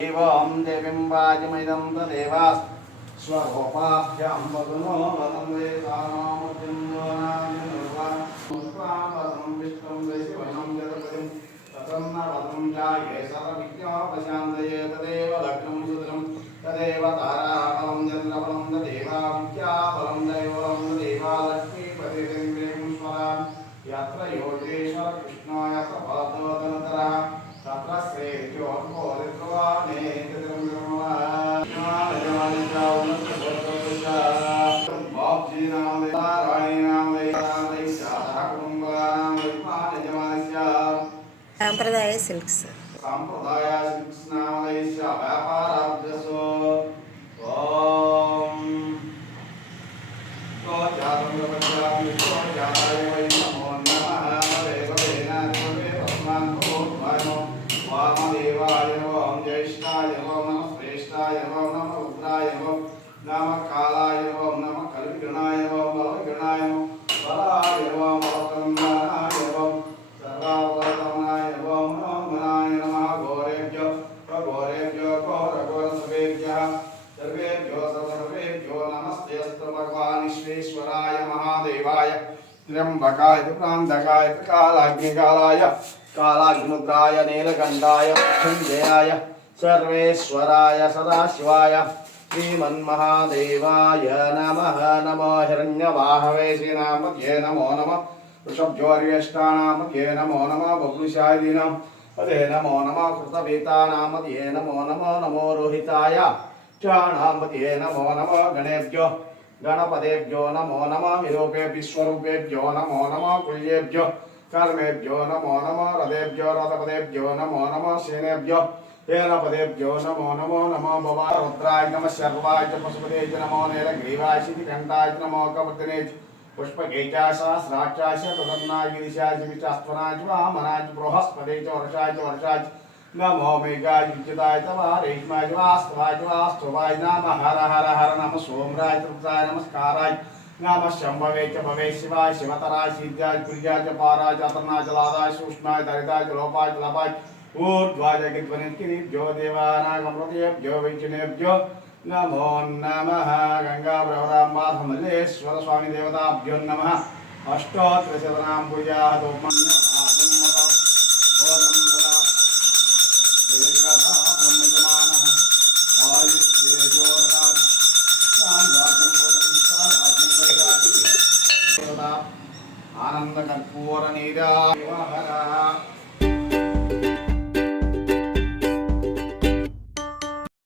एवं देवीं वाजमयं तदेव स्वरूपाभ्यां वदनो वदं वेदानामुद्यन्वानां विष्णुं वैशिवनं जगपतिं ततन्न वदं जाये सर्वविद्यापशान्तये तदेव लग्नं सुदृढं तदेव ताराबलं चन्द्रबलं तदेव विद्याबलं दैवबलं तदेव लक्ष्मीपतिं स्वरां यत्र योगेश्वर कृष्णो यत्र फलदोदनतरः तत्र श्रेयोर्भोरित्वाने సాంప్రదాయ సిల్క్స్ సాంప్రదాయ సిల్క్స్ నామలైస్య వ్యాపారాభ్యసో ఓం సో జాతం ప్రపంచామి సో జాతాయ వై నమో నమః దేవదేనాదేవే తస్మాన్ భూత్వానో వామదేవాయ ఓం జ్యేష్ఠాయ ఓం నమః శ్రేష్ఠాయ ఓం నమః రుద్రాయ ఓం నమః కాలాయ ఓం నమః కలివిగణాయ ఓం బలవిగణాయ ఓం బలాయ ఓం బలకందనాయ ఓం సర్వావతమనాయ ఓం ఓం గణాయ నమః ఘోరేభ్యో ఘోరేభ్యో ఘోరఘోరసర్వేభ్యః सर्वेभ्यो सर्वेभ्यो नमस्तेऽस्तु भगवान् विश्वेश्वराय महादेवाय त्र्यम्बकाय प्रान्तकाय कालाग्निकालाय कालाग्निरुद्राय नीलकण्ठाय मृत्युञ्जयाय सर्वेश्वराय सदाशिवाय श्रीमन्महादेवाय नमः नमो हिरण्यवाहवे श्रीनामध्ये नमो नमः वृषभ्योर्यष्टानामध्ये नमो नमः बभ्रुशायिनां पदे नमो नमः कृतवेतानामध्ये नमो नमो नमो रोहिताय चाणामते नमो नमः गणेभ्यो गणपतेभ्यो नमो नमः विरूपे विश्वरूपेभ्यो नमो नमः कुल्येभ्यो कर्मेभ्यो नमो नमः रथेभ्यो रथपतेभ्यो नमो नमः सेनेभ्यो सेनापतेभ्यो नमो नमो नमः भवाय रुद्राय नमः सर्वाय च पशुपते च नमो नीलग्रीवाय शितिकण्ठाय च नमो कवर्तने च पुष्पके च सहस्राक्षाय च तदन्नाय गिरिशाय च विचास्त्वनाय च वामनाय च बृहस्पते च वर्षाय नमो मेघाय विद्युताय तवा रेश्माय वास्तवाय वास्तवाय नमः हर हर हर नमः सोमराय रुद्राय नमस्काराय नमः शंभवे च भवे शिवाय शिवतराय सिद्धाय प्रियाय च पाराय च अतर्णाय च लादाय सूक्ष्माय दरिताय च लोपाय च लपाय ऊर्ध्वाय गिद्वनित्किनीभ्यो देवानागमृतेभ्यो वैष्णवेभ्यो नमो नमः गंगाप्रवराम्बाधमल्लेश्वर स्वामी देवताभ्यो नमः अष्टोत्तरशतनाम पूजा